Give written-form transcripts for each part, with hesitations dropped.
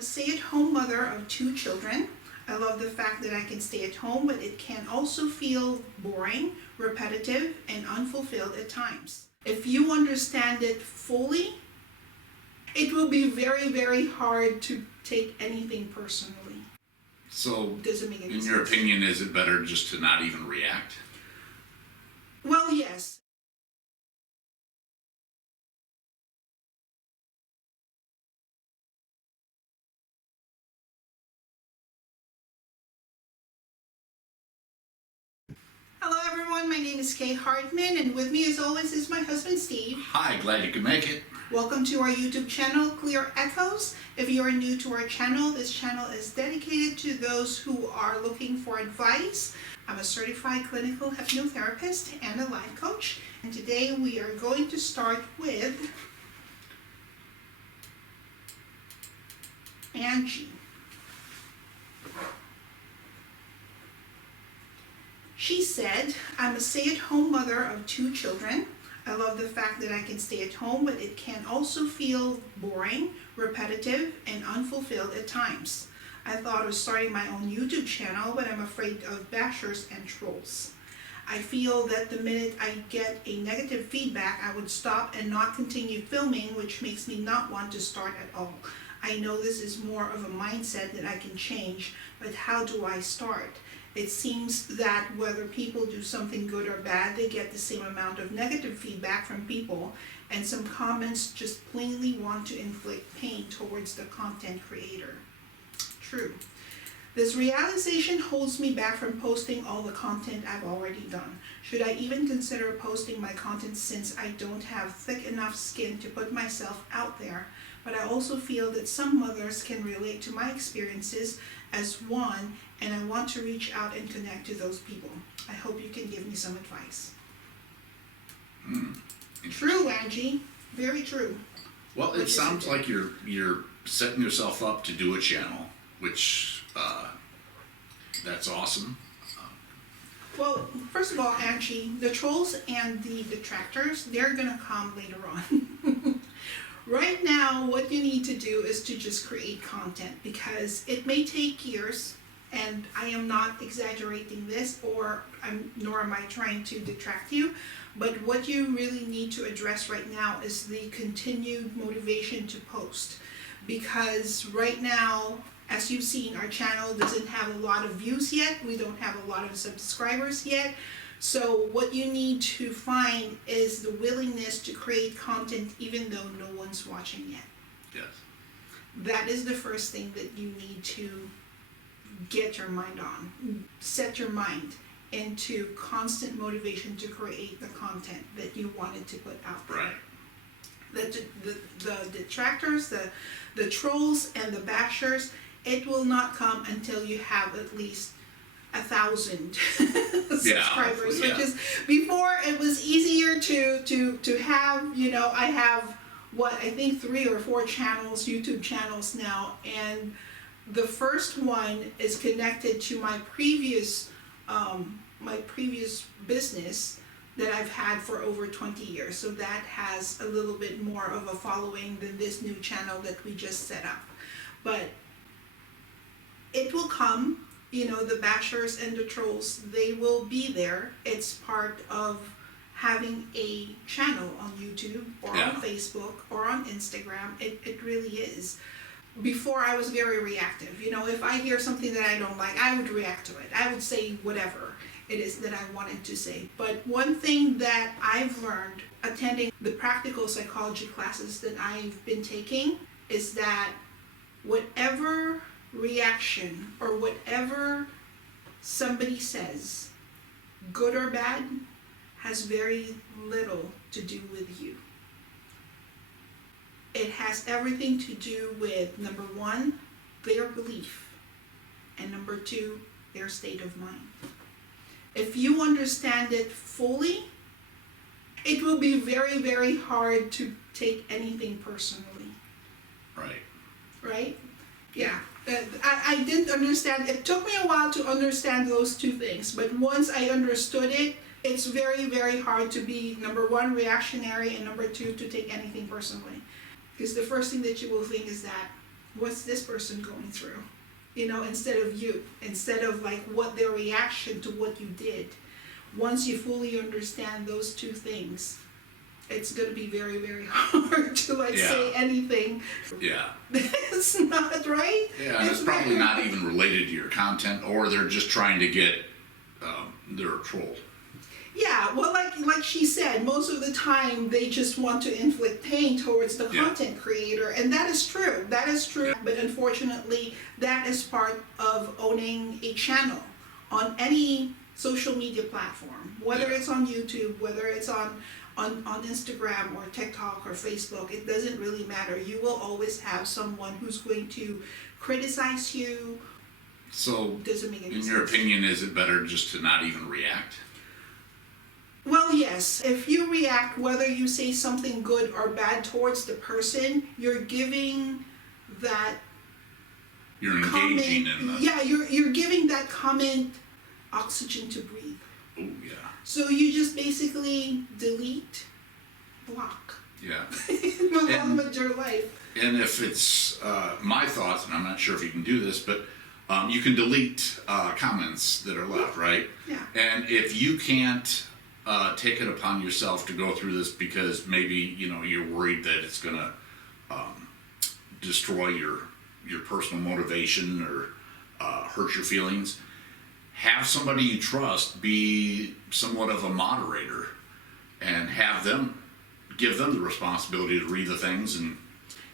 a stay-at-home mother of 2 children. I love the fact that I can stay at home, but it can also feel boring, repetitive, and unfulfilled at times. If you understand it fully, it will be very, very hard to take anything personally. So, Doesn't make any in sense. your opinion, is it better just to not even react? Well, yes. Hello everyone, my name is Kay Hartman, and with me as always is my husband Steve. Hi, glad you could make it. Welcome to our YouTube channel, Clear Echoes. If you are new to our channel, this channel is dedicated to those who are looking for advice. I'm a certified clinical hypnotherapist and a life coach, and today we are going to start with Angie. She said, I'm a stay-at-home mother of 2 children. I love the fact that I can stay at home, but it can also feel boring, repetitive, and unfulfilled at times. I thought of starting my own YouTube channel, but I'm afraid of bashers and trolls. I feel that the minute I get a negative feedback, I would stop and not continue filming, which makes me not want to start at all. I know this is more of a mindset that I can change, but how do I start? It seems that whether people do something good or bad, they get the same amount of negative feedback from people, and some comments just plainly want to inflict pain towards the content creator. True. This realization holds me back from posting all the content I've already done. Should I even consider posting my content since I don't have thick enough skin to put myself out there? But I also feel that some mothers can relate to my experiences as one, and I want to reach out and connect to those people. I hope you can give me some advice. True, Angie. Very true. Well, it sounds like you're setting yourself up to do a channel, which that's awesome. Well, first of all, Angie, the trolls and the detractors, they're gonna come later on. Right now, what you need to do is to just create content, because it may take years, and I am not exaggerating this, nor am I trying to detract you, but what you really need to address right now is the continued motivation to post. Because right now, as you've seen, our channel doesn't have a lot of views yet, we don't have a lot of subscribers yet. So what you need to find is the willingness to create content even though no one's watching yet. Yes. That is the first thing that you need to get your mind on. Set your mind into constant motivation to create the content that you wanted to put out there. Right. The detractors, the trolls, and the bashers, it will not come until you have at least 1,000 subscribers, which is, before it was easier to have, I have I think 3 or 4 channels, YouTube channels now, and the first one is connected to my previous business that I've had for over 20 years, so that has a little bit more of a following than this new channel that we just set up. But it will come. The bashers and the trolls, they will be there. It's part of having a channel on YouTube or on Facebook or on Instagram. It really is. Before, I was very reactive. If I hear something that I don't like, I would react to it. I would say whatever it is that I wanted to say. But one thing that I've learned attending the practical psychology classes that I've been taking is that whatever reaction or whatever somebody says, good or bad, has very little to do with you. It has everything to do with, number 1, their belief, and number 2, their state of mind. If you understand it fully, it will be very, very hard to take anything personally. Right? Yeah. I didn't understand. It took me a while to understand those 2 things, but once I understood it, it's very, very hard to be, number 1, reactionary, and number 2, to take anything personally. Because the first thing that you will think is that what's this person going through? You know, instead of like what their reaction to what you did. Once you fully understand those two things, it's going to be very, very hard to like say anything. Yeah. It's not right. Yeah, and it's probably not even related to your content, or they're just trying to get, they're a troll. Yeah, well, like she said, most of the time they just want to inflict pain towards the content creator, and that is true. That is true. But unfortunately, that is part of owning a channel on any social media platform, whether it's on YouTube, whether it's on Instagram or TikTok or Facebook. It doesn't really matter. You will always have someone who's going to criticize you. So, doesn't make any in sense. your opinion, is it better just to not even react? Well, yes. If you react, whether you say something good or bad towards the person, you're giving that You're engaging comment, in the... yeah, you're giving that comment oxygen to breathe. Oh, yeah. So you just basically delete, block. Yeah. Move on with your life. And if it's my thoughts, and I'm not sure if you can do this, but you can delete comments that are left, right? Yeah. And if you can't take it upon yourself to go through this because maybe you're worried that it's going to destroy your personal motivation or hurt your feelings, have somebody you trust be somewhat of a moderator and give them the responsibility to read the things. And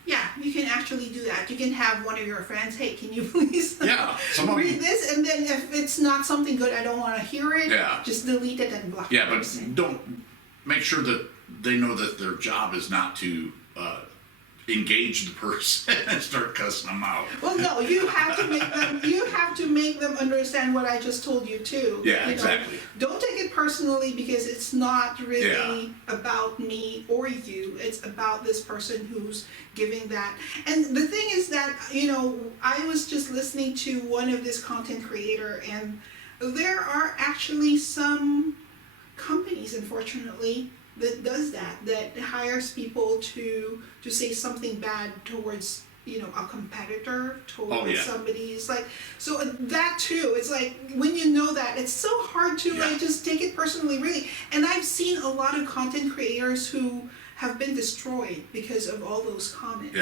yeah, you can actually do that. You can have one of your friends, hey, can you please read this? And then if it's not something good, I don't want to hear it, just delete it and block it. Yeah, but don't make sure that they know that their job is not to engage the person and start cussing them out. Well, no, you have to make them understand what I just told you too. Yeah, exactly. Don't take it personally, because it's not really about me or you. It's about this person who's giving that. And the thing is that, I was just listening to one of this content creator, and there are actually some companies, unfortunately, that does that hires people to say something bad towards a competitor, towards somebody's like, so that too, it's like when you know that, it's so hard to like just take it personally, really. And I've seen a lot of content creators who have been destroyed because of all those comments.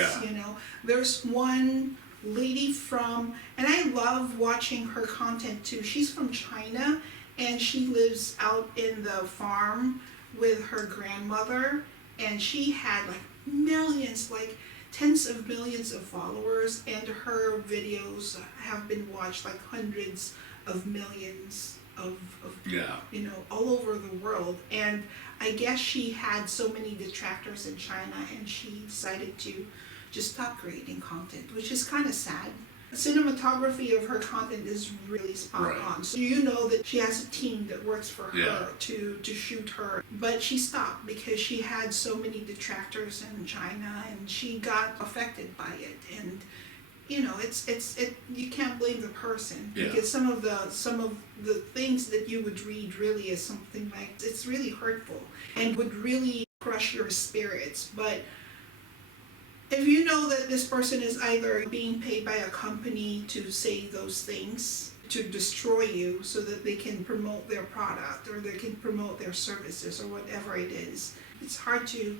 There's one lady and I love watching her content too. She's from China, and she lives out in the farm with her grandmother, and she had like millions, like tens of millions of followers, and her videos have been watched like hundreds of millions of all over the world. And I guess she had so many detractors in China, and she decided to just stop creating content, which is kind of sad. Cinematography of her content is really spot on. So that she has a team that works for her to shoot her. But she stopped because she had so many detractors in China, and she got affected by it. And you can't blame the person, because some of the things that you would read really is something like, it's really hurtful and would really crush your spirits. But if you know that this person is either being paid by a company to say those things, to destroy you so that they can promote their product or they can promote their services or whatever it is, it's hard to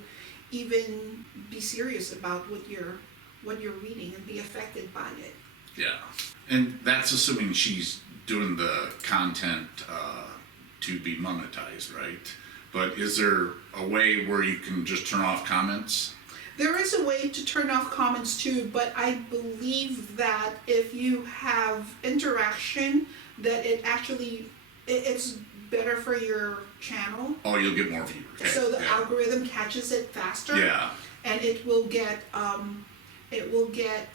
even be serious about what you're reading and be affected by it. Yeah. And that's assuming she's doing the content to be monetized, right? But is there a way where you can just turn off comments? There is a way to turn off comments too, but I believe that if you have interaction, that it's better for your channel. Oh, you'll get more views. Okay. So the algorithm catches it faster. Yeah. And it will get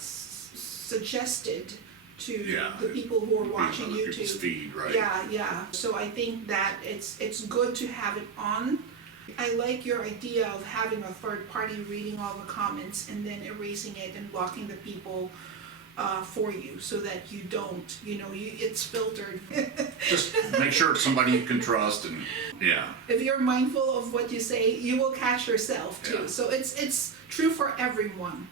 suggested to the people who are watching YouTube. Feed, right? Yeah. So I think that it's good to have it on. I like your idea of having a third party reading all the comments and then erasing it and blocking the people for you, so that you don't, it's filtered. Just make sure it's somebody you can trust, and if you're mindful of what you say, you will catch yourself too. Yeah. So it's true for everyone.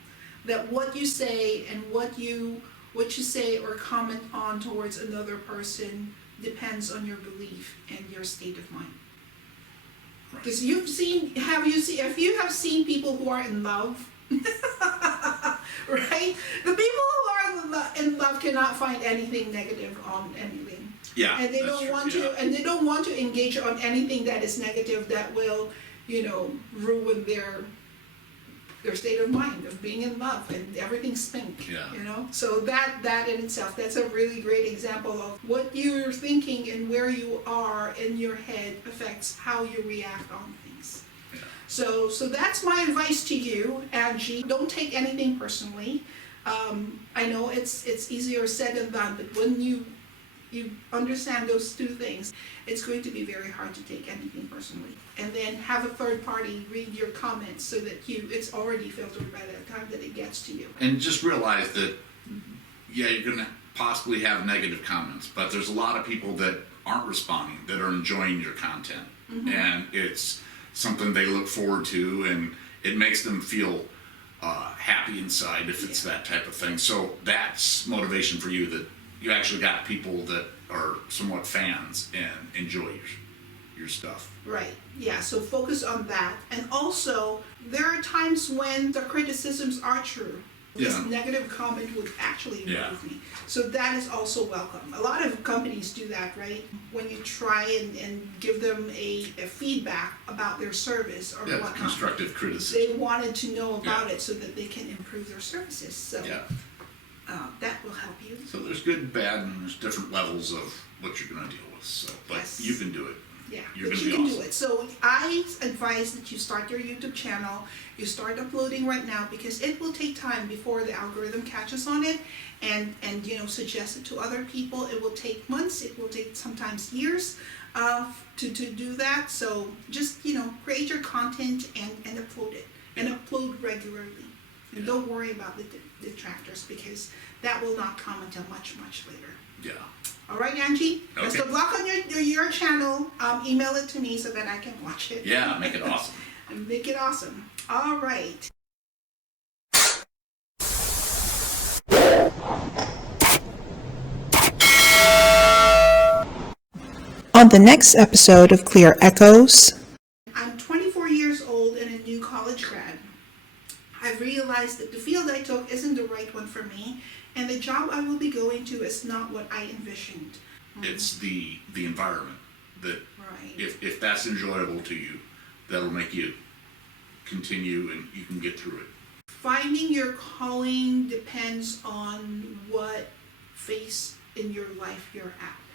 that what you say and what you say or comment on towards another person depends on your belief and your state of mind. Because if you have seen people who are in love, right? The people who are in love cannot find anything negative on anything. Yeah, And they that's don't true, want yeah. to, and they don't want to engage on anything that is negative that will, ruin their state of mind of being in love and everything's pink. Yeah. So that in itself, that's a really great example of what you're thinking and where you are in your head affects how you react on things. Yeah. So that's my advice to you, Angie. Don't take anything personally. I know it's easier said than done, but when you understand those two things, it's going to be very hard to take anything personally. And then have a third party read your comments so that it's already filtered by the time that it gets to you. And just realize that, yeah, you're going to possibly have negative comments, but there's a lot of people that aren't responding, that are enjoying your content. Mm-hmm. And it's something they look forward to, and it makes them feel happy inside if it's that type of thing. So that's motivation for you, that you actually got people that are somewhat fans and enjoy your stuff. Right, yeah, so focus on that. And also, there are times when the criticisms are true. This negative comment would actually improve me. So that is also welcome. A lot of companies do that, right? When you try and give them a feedback about their service or whatnot. Constructive criticism. They wanted to know about it so that they can improve their services. So that will help you. So there's good, bad, and there's different levels of what you're going to deal with. So, but you can do it. Yeah, you're but going you to be can awesome. do it. So I advise that you start your YouTube channel. You start uploading right now because it will take time before the algorithm catches on it and suggest it to other people. It will take months. It will take sometimes years to do that. So just create your content and upload it and upload regularly. And don't worry about the detractors because that will not come until much later. Yeah. All right, Angie. Okay. Best of luck on your channel. Email it to me so that I can watch it. Yeah, make it awesome. And make it awesome. All right. On the next episode of Clear Echoes, I'm 24 years old and a new college grad. I've realized that the field I took isn't the right one for me, and the job I will be going to is not what I envisioned. It's the environment that, Right. if that's enjoyable to you, that'll make you continue and you can get through it. Finding your calling depends on what phase in your life you're at.